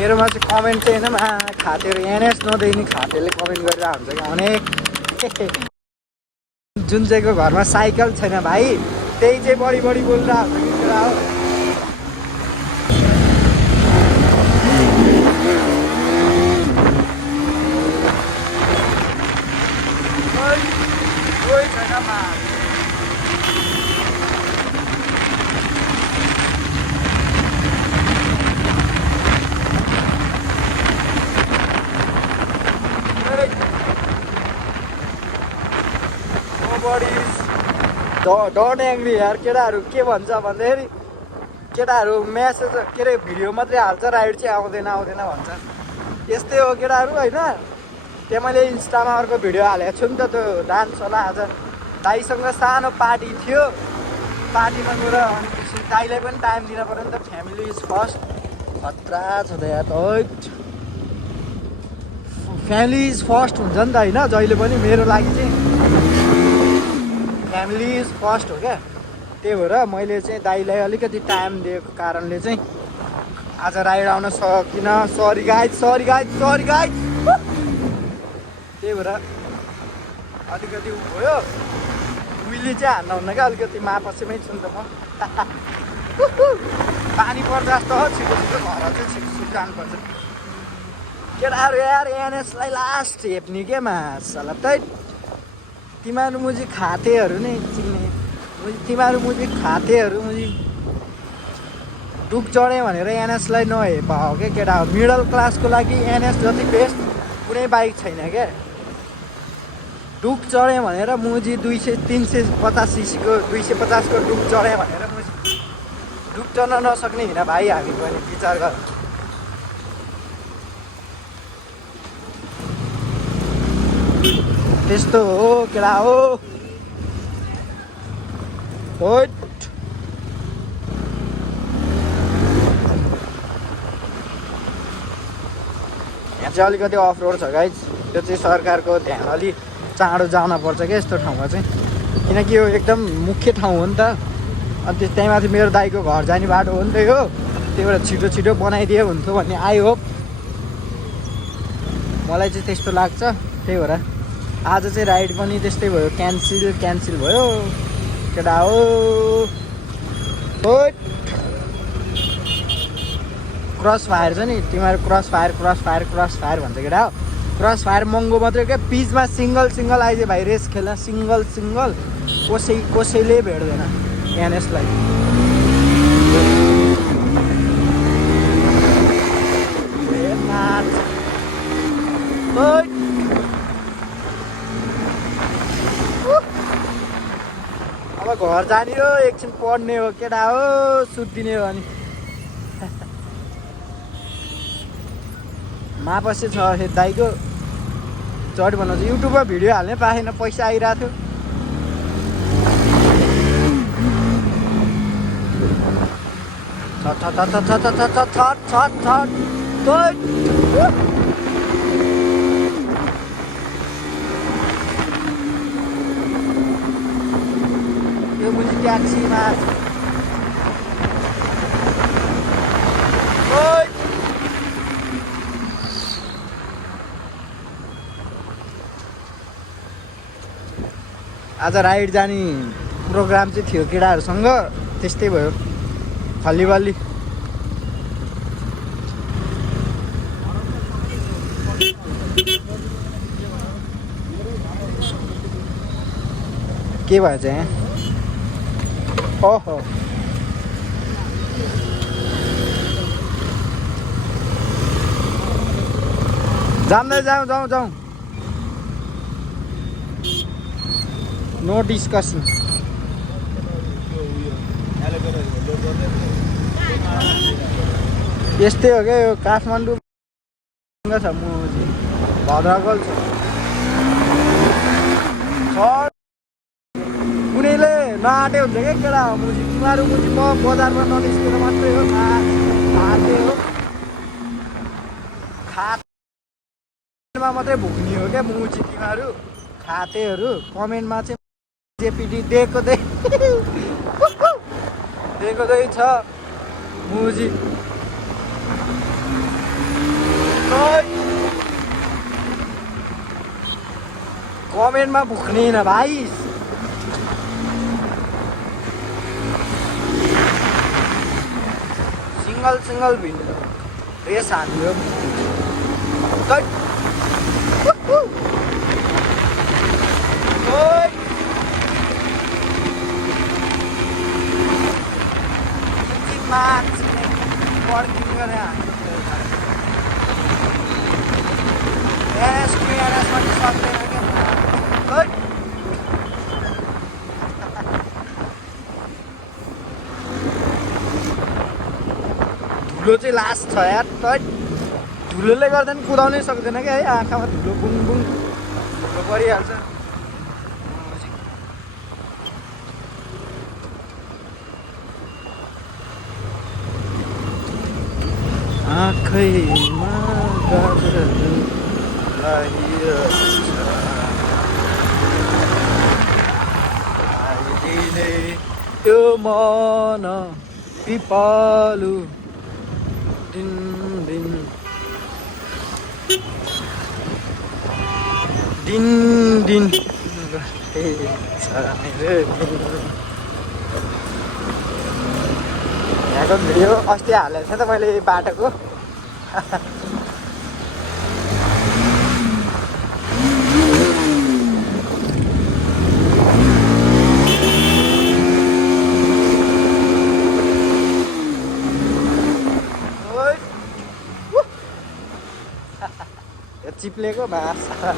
मेरोमा चाहिँ कमेन्ट चाहिँ होइन खातेहरू एनएस नदिने खातेले कमेन्ट गरेर हुन्छ कि अनेक जुन चाहिँको घरमा साइकल छैन भाइ त्यही चाहिँ बढी बोलिरहेको हुन्छ कि कुरा हो। डोन्ट एङ्ग्री यार केटाहरू के भन्छ भन्दाखेरि केटाहरू मेसेज के अरे भिडियो मात्रै हाल्छ राइड चाहिँ आउँदैन भन्छ। यस्तै हो केटाहरू होइन। त्यहाँ मैले इन्स्टामा अर्को भिडियो हालेको छु नि त त्यो डान्स होला आज दाइसँग सानो पार्टी थियो। पार्टीमा गएर अनि दाइलाई पनि टाइम दिन पऱ्यो नि त फ्यामिली इज फर्स्ट खतरा छ त यार त फ्यामिली इज फर्स्ट हुन्छ नि त होइन जहिले पनि मेरो लागि चाहिँ फ्यामिली इज फर्स्ट हो क्या। त्यही भएर मैले चाहिँ दाइलाई अलिकति टाइम दिएको कारणले चाहिँ आज राइड आउन सकिनँ। Sorry guys. त्यही भएर अलिकति भयो विली चाहिँ हान्न हुन्न क्या अलिकति मापसेमै छु नि त म पानी पर्छ जस्तो हो छिटो घर चाहिँ छिटो जानुपर्छ। केटाहरू यार एनएसलाई लास्ट हेप्ने के मासला तै तिमीहरू मुझी खातेहरू नै चिन्ने तिमीहरू मुझी खातेहरू मुझी डुक चढ्यो भनेर एनएसलाई नहेपा हो क्या केटा हो। मिडल क्लासको लागि एनएस जति बेस्ट कुनै बाइक छैन क्या। डुक चढ्यो भनेर मुजी 350 सीसीको 250 को डुक चढ्यो भनेर मुजी डुक चढ्न नसक्ने होइन भाइ हामी पनि विचार गर। त्यस्तो हो केटा हो। यहाँ चाहिँ अलिकति अफ रोड छ गाइज। त्यो चाहिँ सरकारको ध्यान अलि चाँडो जान पर्छ क्या यस्तो ठाउँमा चाहिँ किनकि यो एकदम मुख्य ठाउँ हो नि त। अनि त्यही माथि मेरो दाइको घर जाने बाटो हो नि त यो। त्यही भएर छिटो बनाइदियो हुन्थ्यो भन्ने आई होप मलाई चाहिँ त्यस्तो लाग्छ। त्यही भएर आज चाहिँ राइड पनि त्यस्तै भयो क्यान्सिल भयो केटा हो। क्रस फायर छ नि तिमीहरू क्रस फायर भन्छ केटा हो। क्रस फायर महँगो मात्रै क्या पिचमा सिङ्गल आइज भाइ रेस खेल्न सिङ्गल कसैले भेट्दैन एनएसलाई। अब घर जाने हो एकछिन पढ्ने हो केटा हो सुत्दिने हो अनि मापसे छ दाइको चढ बनाउँछ। युट्युबमा भिडियो हाल्नै पाएन पैसा आइरहेको थियो। यो मुझे ट्याक्सीमा आज राइड जाने प्रोग्राम चाहिँ थियो केटाहरूसँग त्यस्तै भयो खल्लीबल्ली। के भएछ यहाँ ओहो जाँदै जाउँ नो डिस्कसन। यस्तै हो क्या यो काठमाडौँ छ मुजी भद्रकल छ कुनैले नआँटे हुन्छ क्या केटा हो मुजी तिमीहरू मुजी म बजारमा ननिस्केर मात्रै हो खाते हो खातेमा मात्रै भुक्ने हो क्या मुजी तिमीहरू खातेहरू। कमेन्टमा चाहिँ जेपिडी दिएको छ मुजी कमेन्टमा भुक्ने न भाइ। सिङ्गल भिडियो रेस हान्यो। पर्किङ गरेर एनएस पनि सक्दैन क्या। धुलो चाहिँ लास्ट छ यार। धुलोले गर्दा पनि कुदाउनै सक्दैन क्या है। आँखामा धुलो बुङ बुङ धुलो परिहाल्छ। आँखैमा गाजर लागिदिने त्यो मन पिपालु दिन दिन दिन दिन यहाँको भिडियो अस्ति हालेको थिएँ त मैले बाटोको। चिप्लेको भाषा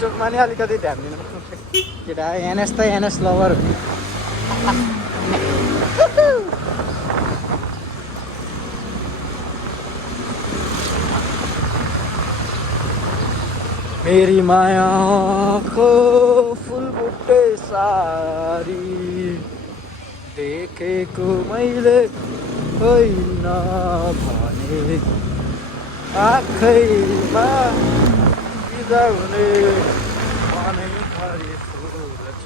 चोकमा नि अलिकति ध्यान दिनु केटा। एनएस त एनएस लभर हो। मेरी माया को फुल बुट्टे सारी देखेको मैले होइन भने आँखैमा बिदा हुने मनैभरि फुल छ।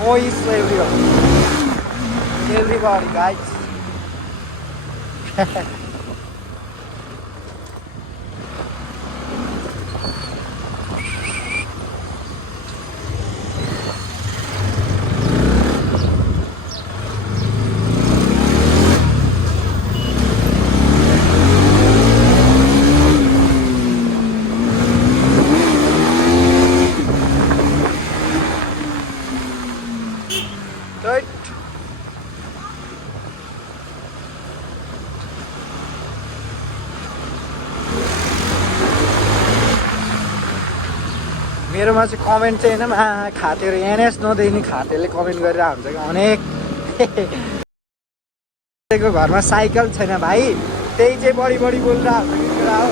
Noise everybody guys. मेरोमा चाहिँ कमेन्ट चाहिँ होइन खातेहरू एनएस नदिने खातेले कमेन्ट गरेर हुन्छ कि अनेक। घरमा साइकल छैन भाइ, त्यही चाहिँ बढी बोलेर हाल्छ कि कुरा हो।